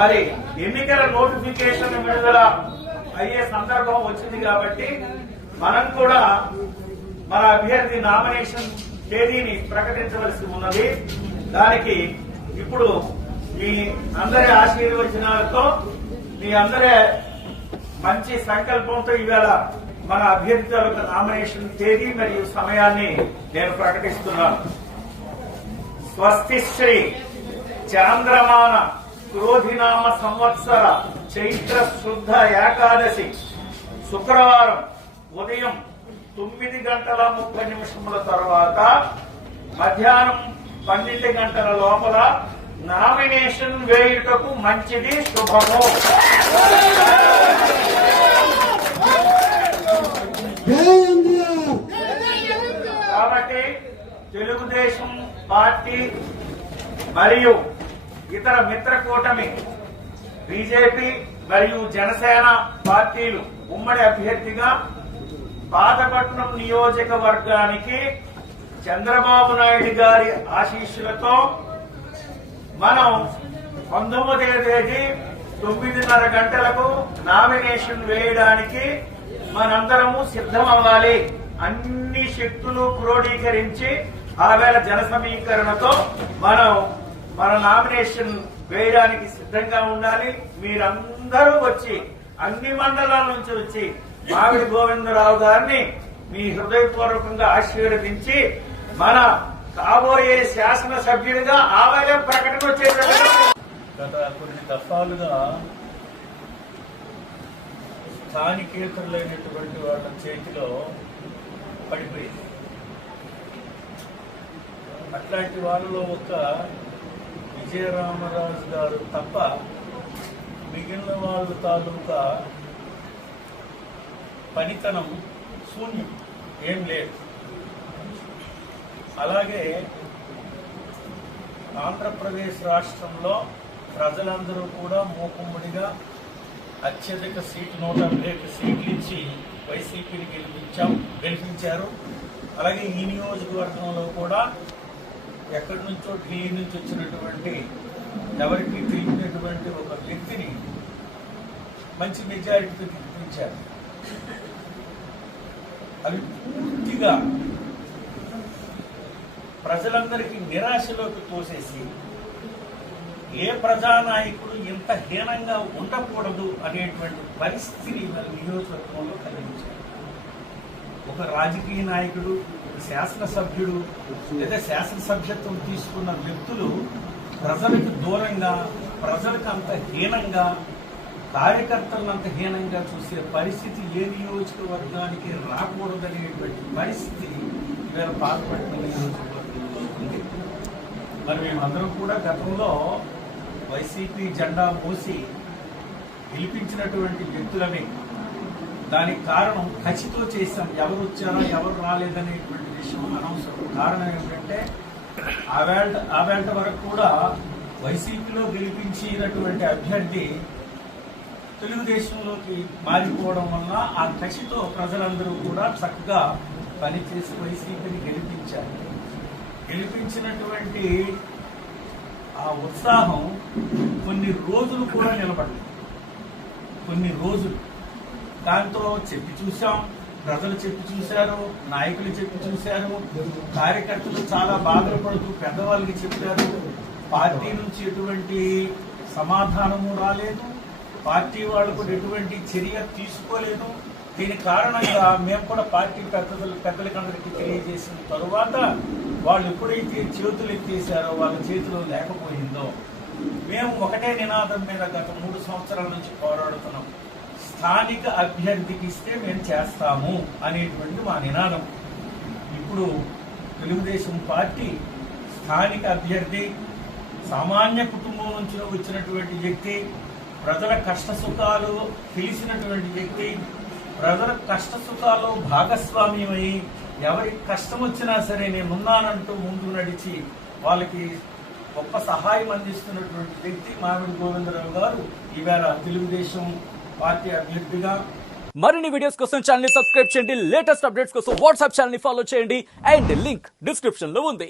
మరి ఎన్నికల నోటిఫికేషన్ విడుదల అయ్యే సందర్భం వచ్చింది కాబట్టి మనం కూడా మన అభ్యర్థి నామినేషన్ తేదీని ప్రకటించవలసి ఉన్నది. దానికి ఇప్పుడు మీ అందరి ఆశీర్వచనాలతో మీ అందరి మంచి సంకల్పంతో ఇవాళ మన అభ్యర్థి యొక్క నామినేషన్ తేదీ మరియు సమయాన్ని నేను ప్రకటిస్తున్నాను. స్వస్తి శ్రీ చాంద్రమాన క్రోధినామ సంవత్సర చైత్ర శుద్ధ ఏకాదశి శుక్రవారం ఉదయం తొమ్మిది గంటల ముప్పై నిమిషముల తర్వాత మధ్యాహ్నం పన్నెండు గంటల లోపల నామినేషన్ వేయుటకు మంచిది శుభము. కాబట్టి తెలుగుదేశం పార్టీ మరియు ఇతర మిత్ర కూటమి బీజేపీ మరియు జనసేన పార్టీలు ఉమ్మడి అభ్యర్థిగా పాతపట్నం నియోజకవర్గానికి చంద్రబాబు నాయుడు గారి ఆశీస్సులతో మనం పంతొమ్మిదవ తేదీ తొమ్మిదిన్నర గంటలకు నామినేషన్ వేయడానికి మనందరము సిద్ధమవ్వాలి. అన్ని శక్తులు క్రోడీకరించి ఆవేళ జన సమీకరణతో మనం మన నామినేషన్ వేయడానికి సిద్ధంగా ఉండాలి. మీరందరూ వచ్చి అన్ని మండలాల నుంచి వచ్చి మామిడి గోవిందరావు గారిని మీ హృదయపూర్వకంగా ఆశీర్వదించి మన కాబోయే శాసన సభ్యుడిగా ప్రకటన వచ్చేటట్టుగా గత కొన్ని దఫాలుగా స్థానికేతరులైనటువంటి వాళ్ళ చేతిలో పడిపోయింది. అట్లాంటి వాళ్ళలో ఒక విజయరామరాజు గారు తప్ప మిగిలిన వాళ్ళ తాలూకా పనితనం శూన్యం ఏం లేదు. అలాగే ఆంధ్రప్రదేశ్ రాష్ట్రంలో ప్రజలందరూ కూడా మూకుమ్మడిగా అత్యధిక సీటు నూట యాభై సీట్లు ఇచ్చి వైసీపీని గెలిపించాం గెలిపించారు. అలాగే ఈ నియోజకవర్గంలో కూడా ఎక్కడి నుంచో ఢిల్లీ నుంచి వచ్చినటువంటి ఎవరికి తెలియనటువంటి ఒక వ్యక్తిని మంచి మెజారిటీతో గెలిపించారు. అవి పూర్తిగా ప్రజలందరికీ నిరాశలోకి తోసేసి ఏ ప్రజానాయకుడు ఇంత హీనంగా ఉండకూడదు అనేటువంటి పరిస్థితిని మన నియోజకవర్గంలో కలిగించారు. ఒక రాజకీయ నాయకుడు శాసనసభ్యుడు లేదా శాసనసభ్యత్వం తీసుకున్న వ్యక్తులు ప్రజలకు దూరంగా ప్రజలకు అంత హీనంగా కార్యకర్తలను అంత హీనంగా చూసే పరిస్థితి ఏ నియోజకవర్గానికి రాకూడదనేటువంటి పరిస్థితి ఇవాళ పాల్పడిన నియోజకవర్గంలో ఉంది. మరి మేమందరం కూడా గతంలో వైసీపీ జెండా మూసి గెలిపించినటువంటి వ్యక్తులని దానికి కారణం ఖచ్చితో చేశాం. ఎవరు వచ్చారో ఎవరు రాలేదనేటువంటి విషయం అనవసరం. కారణం ఏమిటంటే ఆవేళ ఆవేళ వరకు కూడా వైసీపీలో గెలిపించినటువంటి అభ్యర్థి తెలుగుదేశంలోకి మారిపోవడం వల్ల ఆ కసితో ప్రజలందరూ కూడా చక్కగా పనిచేసి వైసీపీని గెలిపించారు. గెలిపించినటువంటి ఆ ఉత్సాహం కొన్ని రోజులు కూడా నిలబడలేదు. కొన్ని రోజులు. దాంతో చెప్పి చూసాం ప్రజలు చెప్పి చూశారు నాయకులు చెప్పి చూశారు కార్యకర్తలు చాలా బాధలు పడుతూ పెద్దవాళ్ళకి చెప్పారు. పార్టీ నుంచి ఎటువంటి సమాధానము రాలేదు. పార్టీ వాళ్ళు కూడా ఎటువంటి చర్య తీసుకోలేదు. దీని కారణంగా మేము కూడా పార్టీ పెద్దలు పెద్దలకందరికీ తెలియజేసిన తరువాత వాళ్ళు ఎప్పుడైతే చేతులు ఎత్తేసారో వాళ్ళ చేతిలో లేకపోయిందో మేము ఒకటే నినాదం మీద గత మూడు సంవత్సరాల నుంచి పోరాడుతున్నాం. స్థానిక అభ్యర్థికి ఇస్తే మేము చేస్తాము అనేటువంటి మా నినాదం. ఇప్పుడు తెలుగుదేశం పార్టీ స్థానిక అభ్యర్థి సామాన్య కుటుంబం నుంచి వచ్చినటువంటి వ్యక్తి ప్రజల కష్ట సుఖాలు తెలిసినటువంటి వ్యక్తి ప్రజల కష్ట సుఖాల్లో భాగస్వామ్యమై ఎవరికి కష్టం వచ్చినా సరే నేనున్నానంటూ ముందు నడిచి వాళ్ళకి గొప్ప సహాయం అందిస్తున్నటువంటి వ్యక్తి మామిడి గోవిందరావు గారు. ఈవేళ తెలుగుదేశం పార్టీ అభ్యర్థిగా. మరిన్ని వీడియోస్ కోసం ఛానల్ని సబ్స్క్రైబ్ చేయండి. లేటెస్ట్ అప్డేట్స్ కోసం వాట్సాప్ ఛానల్ని ఫాలో చేయండి. అండ్ లింక్ డిస్క్రిప్షన్లో ఉంది.